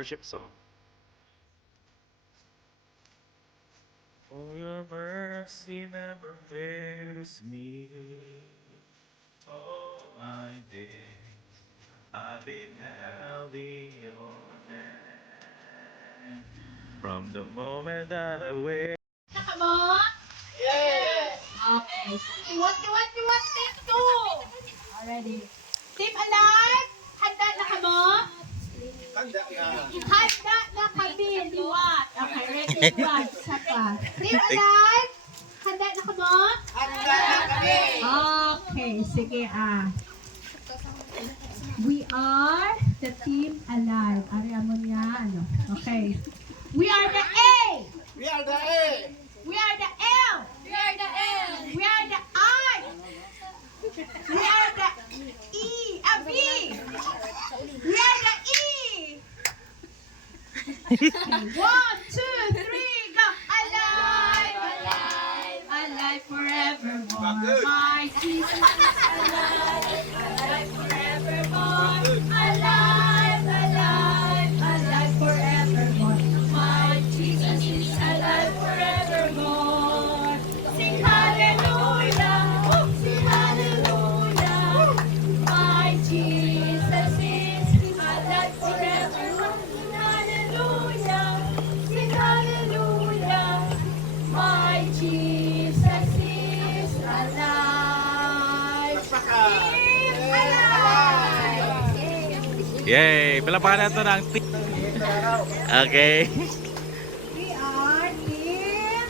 worship song. For your mercy never fails me. All my days I've been held in your hand. From the moment that I wake. Nakamo? Yes! Okay. What? Take two! Already. Team Alive, handa na kamo? Handa na kami. Liwat. Okay, ready, one. Isa pa. Team Alive, handa na kamo? Handa na kami. Okay, sige We are the Team Alive. Ariya mo niya, ano? Okay. We are the A! We are the A. We are the L! We are the L. We are the I! We are the E! B! We are the E! 1, 2, 3, go! Alive! Alive. Alive forevermore! My Jesus is alive! Alive forevermore. Alive, alive, alive forevermore. My Jesus is alive forevermore. Sing hallelujah, sing hallelujah. My Jesus is alive forevermore. Sing hallelujah, sing hallelujah. My Jesus is alive. Is alive. Yay! Palapakan natin ang Okay. We are Team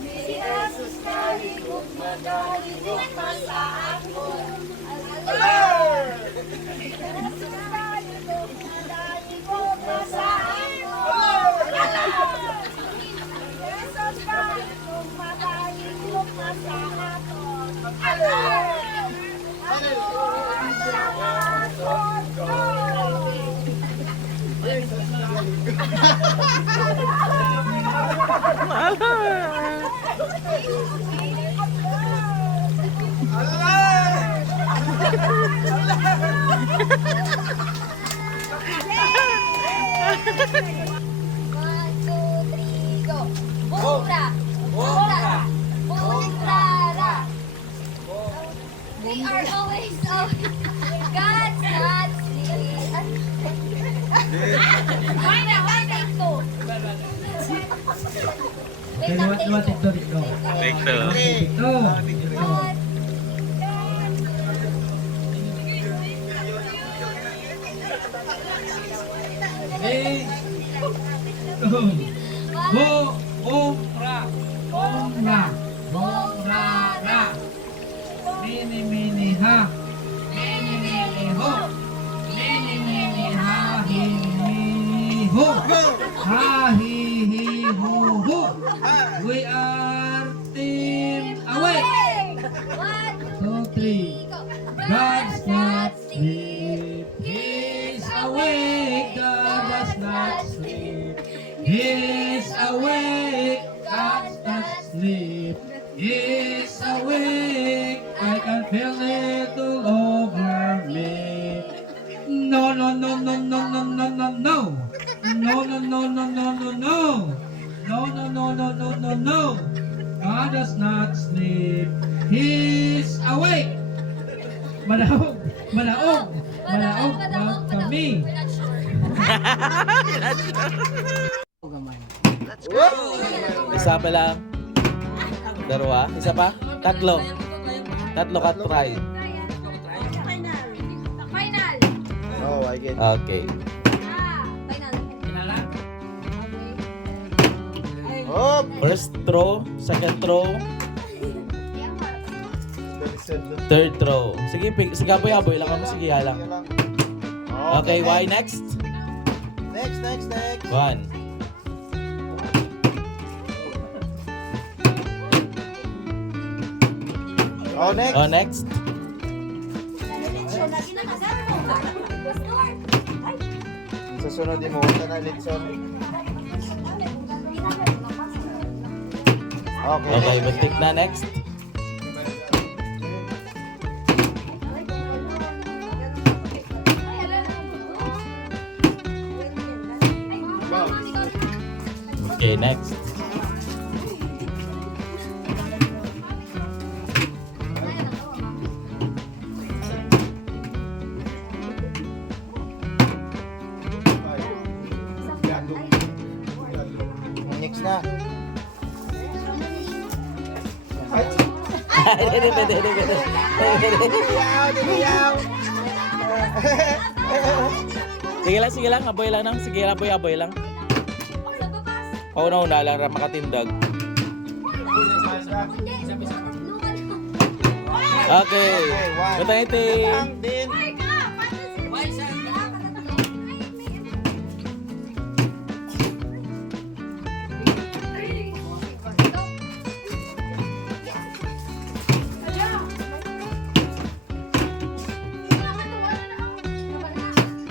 Si Jesus nalibog, magalibog pa sa akin. Si Jesus nalibog, magalibog pa sa akin. Si Jesus nalibog, magalibog pa sa akin. One, two, three, go. Bunga, bunga, bungrara. We are always God's not sleep. Why take two? Wait, Dua TikTok ito. Take two. Ito. One, Eh. Bo. Bongra. Bongra. Bongrara. Mini mini ha. Mini mini ho. Mini mini ha hi hi ho. Ha hi hi ho ho. We are team away. one, 2, 3. go. God's not sleep. He's awake. God does not sleep. He's awake. God does not sleep. He's awake. I can feel it all over me. No, no, no, no, no, no, no, no, no. No, no, no, no, no, no, no. No, no, no, no, no, no, no. God does not sleep. He's awake. Malaog, malaog, malaog ang kami. Isa pa lang. Dalawa. Isa pa? Tatlo. Tatlo ka try. Final. Oh, I get Okay. Final. Oh, First throw, second throw, third throw. Sige, sige aboy lang mo. Sige, halang. Okay, why next? Next. One. Oh, next. Oh, next. Susunod mo, na Litson. Okay. Okay, buntik na next. Okay, next. Next na. Diyaw. Sige lang, aboy lang nang. Sige lang, aboy lang. Pauna-una lang ra makatindag. Okay. Butang itim. Ang din.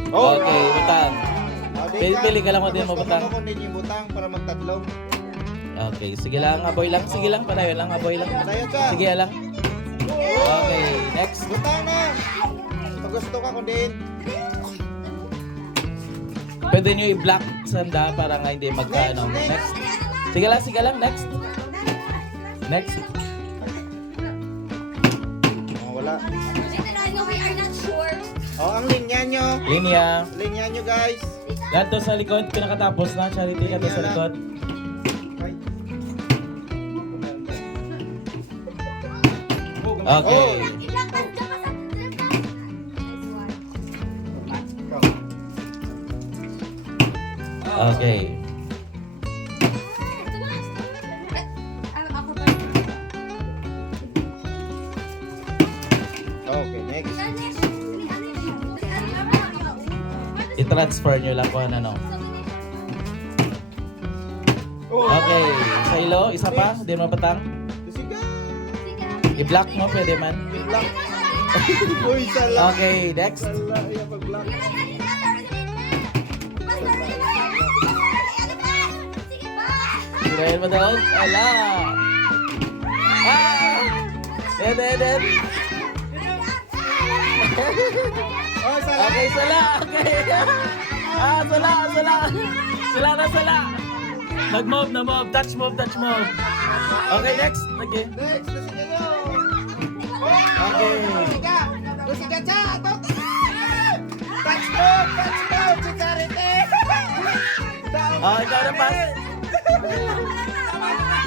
Okay, butang. Pili Pili ka lang kung di mo butang. Gusto ko din yung butang para magtadlong. Okay, sige lang, aboy lang. Sige lang, padayon lang, aboy lang. Padayon ka. Sige lang. Okay, next. Butang na. Pag gusto ka kung din. Pwede nyo i-block sanda para nga hindi magkaano. Next. Sige lang, next. Next. Oh, wala. We are not sure. Oh, ang linya nyo. Linya. Linya nyo guys. Lahat to sa likod, pinakatapos na. Charity ka to sa likod. Ay. Okay. Okay. Okay, next. I-transfer nyo lang kung ano. Okay. Sa ilo, isa pa. Hindi mo patang. Sige. I-block mo, pwede man. Uy, sala. Okay, next. Sala, iya pag-block. Dahil mo daw. Ala. Ah! Dead. Oh, sala. Okay, sala. Okay. Ah, sala. Sala. Nag-move. Touch move. Okay, next. Okay. Next, sige nyo. Okay. Sige ka, ato. Touch move, si Charity. Oh, ikaw na pass.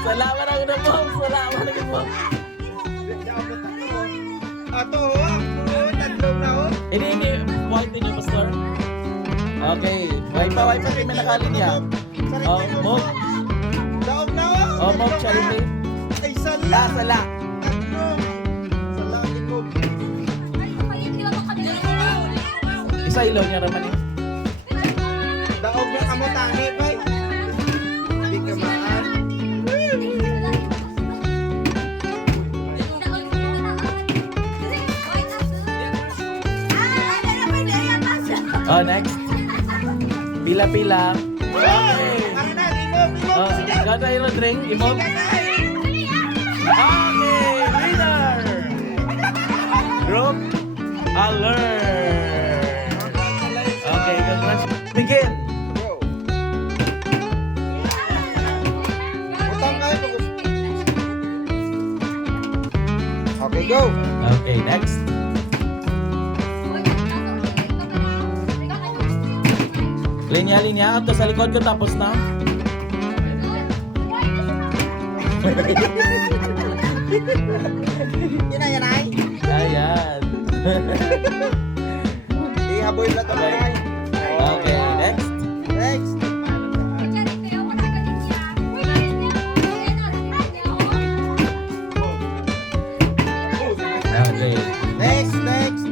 Salamat ako na move. Ato, tatlong na ho. Hindi. White niyo, pastor. Okay. Wipe pa. Hindi may nakalinya. Oh, move. Daog na ho. Oh, move, Charity. Ay, sala. Sala. Tatlong. Sala, move. Isa ilaw niya raman yun. Daog na kamo tangi, bay. Hindi ka maan. Oh, next. Pila. Okay. Ano na, imove. Oh, ikaw na yung drink. Imove. Okay, winner! Group alert! Okay, congratulations. Begin! Go. Utang kayo pag gusto. Okay, go. Okay, next. Linya. Ito sa likod ko tapos na. Yan ay. Ayan. Ihaboy na ito, Okay. ay. Okay, next. Next. Okay. Next. Next.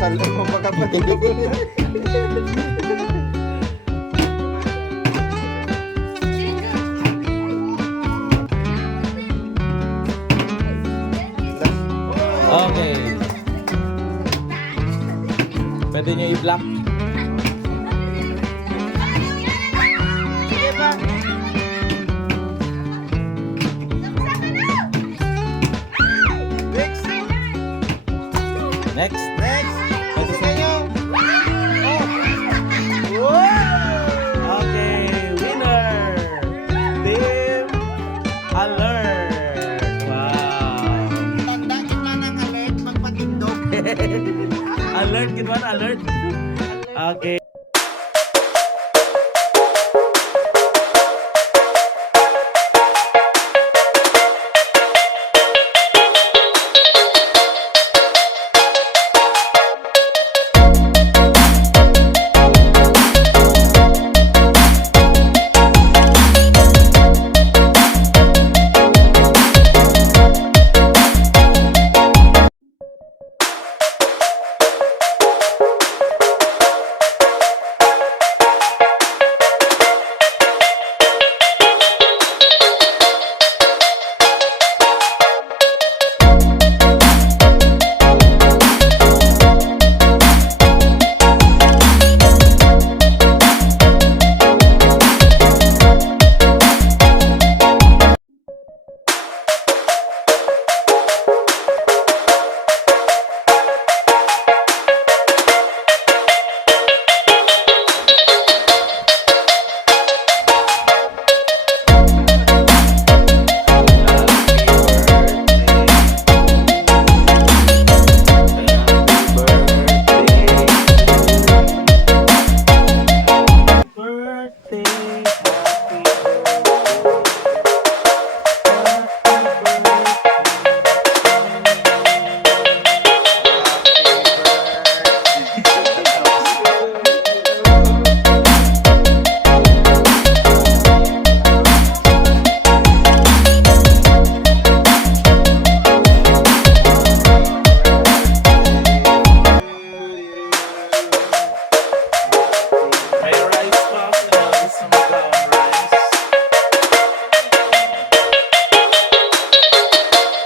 Sala mo magkapatid. Okay. Pwede nyo i-block. Sige pa. Next. Next. Kasi kayo. Oh. Wow. Okay, winner. Team Alert. Wow. Tanda kita ng alert, magpatindog. Alert, kid man, alert. Okay.